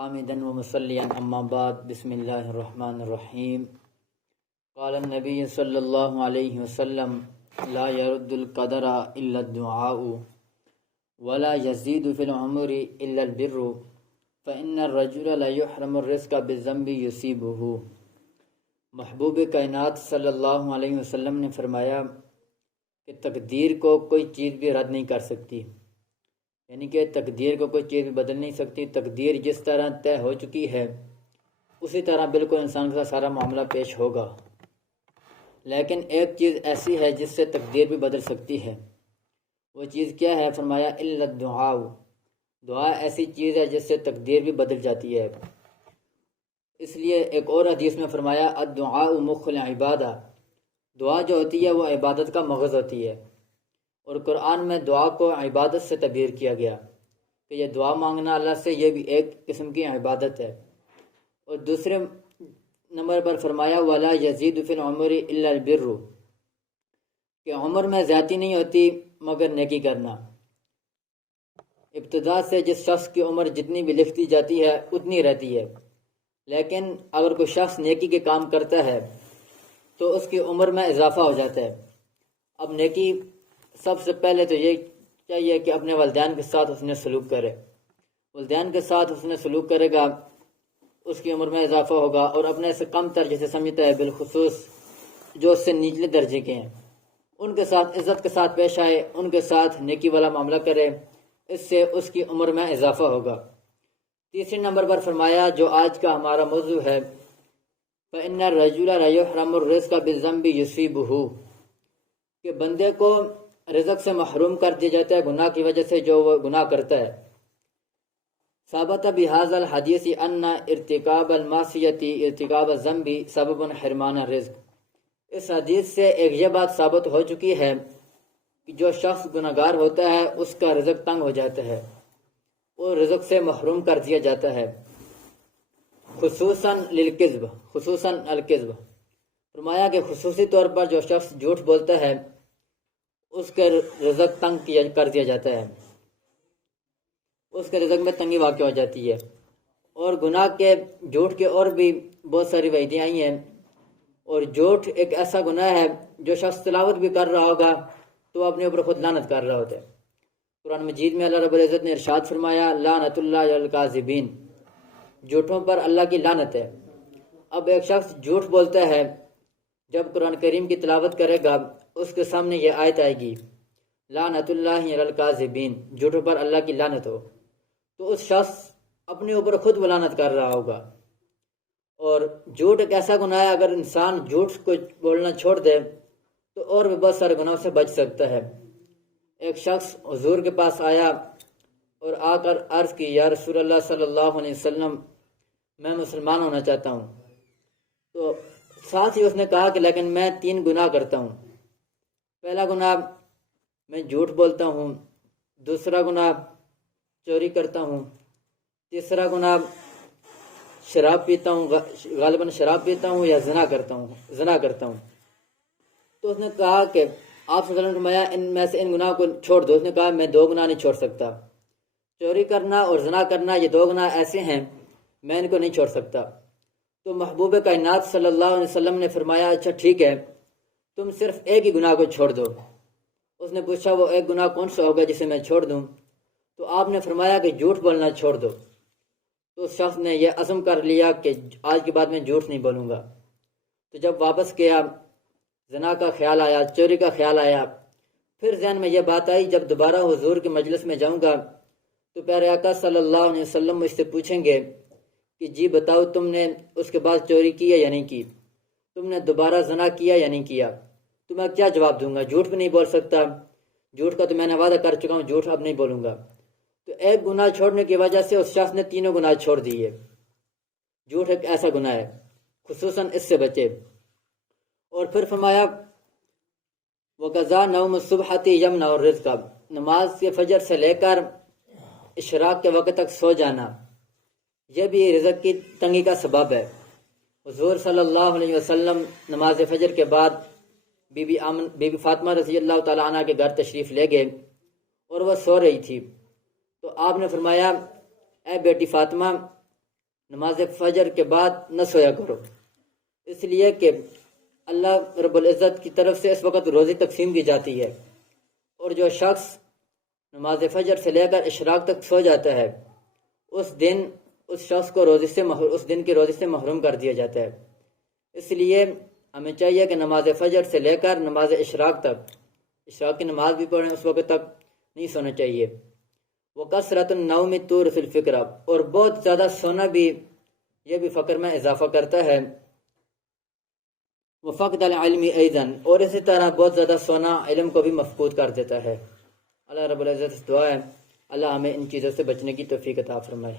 حامدا ومصليا اما بعد بسم الله الرحمن الرحيم قال النبي صلى الله عليه وسلم لا يرد القدر الا الدعاء ولا يزيد في العمر الا البر فان الرجل لا يحرم الرزق بالذنب يصيبه۔ محبوب کائنات صلی اللہ علیہ وسلم نے فرمایا کہ تقدیر کو کوئی چیز بھی رد نہیں کر سکتی، یعنی کہ تقدیر کو کوئی چیز بھی بدل نہیں سکتی۔ تقدیر جس طرح طے ہو چکی ہے اسی طرح بالکل انسان کا سارا معاملہ پیش ہوگا، لیکن ایک چیز ایسی ہے جس سے تقدیر بھی بدل سکتی ہے۔ وہ چیز کیا ہے؟ فرمایا الا الدعاء، دعا ایسی چیز ہے جس سے تقدیر بھی بدل جاتی ہے۔ اس لیے ایک اور حدیث میں فرمایا الدعاء مخ العبادہ، دعا جو ہوتی ہے وہ عبادت کا مغز ہوتی ہے، اور قرآن میں دعا کو عبادت سے تعبیر کیا گیا کہ یہ دعا مانگنا اللہ سے یہ بھی ایک قسم کی عبادت ہے۔ اور دوسرے نمبر پر فرمایا ولا یزید فی العمر الا البر، کہ عمر میں زیادتی نہیں ہوتی مگر نیکی کرنا۔ ابتدا سے جس شخص کی عمر جتنی بھی لکھتی جاتی ہے اتنی رہتی ہے، لیکن اگر کوئی شخص نیکی کے کام کرتا ہے تو اس کی عمر میں اضافہ ہو جاتا ہے۔ اب نیکی سب سے پہلے تو یہ چاہیے کہ اپنے والدین کے ساتھ اس نے سلوک کرے، والدین کے ساتھ اس نے سلوک کرے گا اس کی عمر میں اضافہ ہوگا، اور اپنے سے کم تر جسے سمجھتا ہے بالخصوص جو اس سے نچلے درجے کے ہیں ان کے ساتھ عزت کے ساتھ پیش آئے، ان کے ساتھ نیکی والا معاملہ کرے، اس سے اس کی عمر میں اضافہ ہوگا۔ تیسرے نمبر پر فرمایا جو آج کا ہمارا موضوع ہے فَإِنَّ الرَّجُلَ لَا يُحْرَمُ الرِّزْقَ بِالذَّنبِ يُصِيبُهُ، کہ بندے کو رزق سے محروم کر دیا جاتا ہے گناہ کی وجہ سے جو وہ گناہ کرتا ہے۔ ثابت بهذا الحدیث ان ارتکاب المعصیۃ ارتکاب الذنب سبب حرمان الرزق، اس حدیث سے ایک یہ بات ثابت ہو چکی ہے کہ جو شخص گناہگار ہوتا ہے اس کا رزق تنگ ہو جاتا ہے، وہ رزق سے محروم کر دیا جاتا ہے، خصوصاً للکذب، خصوصاً الکذب، فرمایا کہ خصوصی طور پر جو شخص جھوٹ بولتا ہے اس کے رزق تنگ کر دیا جاتا ہے، اس کے رزق میں تنگی واقع ہو جاتی ہے۔ اور گناہ کے جھوٹ کے اور بھی بہت ساری وعیدیں آئی ہیں، اور جھوٹ ایک ایسا گناہ ہے جو شخص تلاوت بھی کر رہا ہوگا تو اپنے اوپر خود لعنت کر رہا ہوتا ہے۔ قرآن مجید میں اللہ رب العزت نے ارشاد فرمایا لعنت اللہ علی الکاذبین، جھوٹوں پر اللہ کی لعنت ہے۔ اب ایک شخص جھوٹ بولتا ہے، جب قرآن کریم کی تلاوت کرے گا اس کے سامنے یہ آیت آئے گی لعنت اللہ علی الکاذبین، جھوٹوں پر اللہ کی لعنت ہو، تو اس شخص اپنے اوپر خود وہ لعنت کر رہا ہوگا۔ اور جھوٹ ایک ایسا گناہ ہے اگر انسان جھوٹ کو بولنا چھوڑ دے تو اور بھی بہت سارے گناہوں سے بچ سکتا ہے۔ ایک شخص حضور کے پاس آیا اور آ کر عرض کی یا رسول اللہ صلی اللہ علیہ وسلم میں مسلمان ہونا چاہتا ہوں، تو ساتھ ہی اس نے کہا کہ لیکن میں 3 گناہ کرتا ہوں۔ پہلا گناہ میں جھوٹ بولتا ہوں، دوسرا گناہ چوری کرتا ہوں، تیسرا گناہ شراب پیتا ہوں، غالباً شراب پیتا ہوں یا زنا کرتا ہوں۔ تو اس نے کہا کہ آپ صلی اللہ علیہ وسلم نے فرمایا ان میں سے ان گناہ کو چھوڑ دو۔ اس نے کہا میں 2 گناہ نہیں چھوڑ سکتا، چوری کرنا اور زنا کرنا، یہ 2 گناہ ایسے ہیں میں ان کو نہیں چھوڑ سکتا۔ تو محبوب کائنات صلی اللہ علیہ وسلم نے فرمایا اچھا ٹھیک ہے تم صرف ایک ہی گناہ کو چھوڑ دو۔ اس نے پوچھا وہ ایک گناہ کون سا ہوگا جسے میں چھوڑ دوں؟ تو آپ نے فرمایا کہ جھوٹ بولنا چھوڑ دو۔ تو اس شخص نے یہ عزم کر لیا کہ آج کے بعد میں جھوٹ نہیں بولوں گا۔ تو جب واپس گیا زنا کا خیال آیا، چوری کا خیال آیا، پھر ذہن میں یہ بات آئی جب دوبارہ حضور کے مجلس میں جاؤں گا تو پیارے آقا صلی اللہ علیہ وسلم مجھ سے پوچھیں گے کہ جی بتاؤ تم نے اس کے بعد چوری کی ہے یا نہیں کی، تم نے دوبارہ زنا کیا یا نہیں کیا، تو میں کیا جواب دوں گا؟ جھوٹ بھی نہیں بول سکتا، جھوٹ کا تو میں نے وعدہ کر چکا ہوں، جھوٹ اب نہیں بولوں گا۔ تو ایک گناہ چھوڑنے کی وجہ سے اس شخص نے 3 گناہ چھوڑ دیے۔ جھوٹ ایک ایسا گناہ ہے، خصوصاً اس سے بچے۔ اور پھر فرمایا وَقَضَى نَوْمُ الصُّبْحَةِ يَمْنَعُ الرِّزْقَ، نماز کے فجر سے لے کر اشراق کے وقت تک سو جانا یہ بھی رزق کی تنگی کا سبب ہے۔ حضور صلی اللہ علیہ وسلم نماز فجر کے بعد بی بی فاطمہ رضی اللہ تعالیٰ عنہ کے گھر تشریف لے گئے اور وہ سو رہی تھی، تو آپ نے فرمایا اے بیٹی فاطمہ نماز فجر کے بعد نہ سویا کرو، اس لیے کہ اللہ رب العزت کی طرف سے اس وقت روزی تقسیم کی جاتی ہے، اور جو شخص نماز فجر سے لے کر اشراق تک سو جاتا ہے اس دن اس شخص کو اس دن کی روزی سے محروم کر دیا جاتا ہے۔ اس لیے ہمیں چاہیے کہ نماز فجر سے لے کر نماز اشراق تک، اشراق کی نماز بھی پڑھیں، اس وقت تک نہیں سونا چاہیے۔ وَكَثْرَةُ النَّوْمِ تُورِثُ الْفِكْرَ، اور بہت زیادہ سونا بھی یہ بھی فقر میں اضافہ کرتا ہے۔ وَفَقْدَ الْعِلْمِ أَيْضًا، اور اسی طرح بہت زیادہ سونا علم کو بھی مفقود کر دیتا ہے۔ اللہ رب العزت سے دعا ہے اللہ ہمیں ان چیزوں سے بچنے کی توفیق عطا فرمائے۔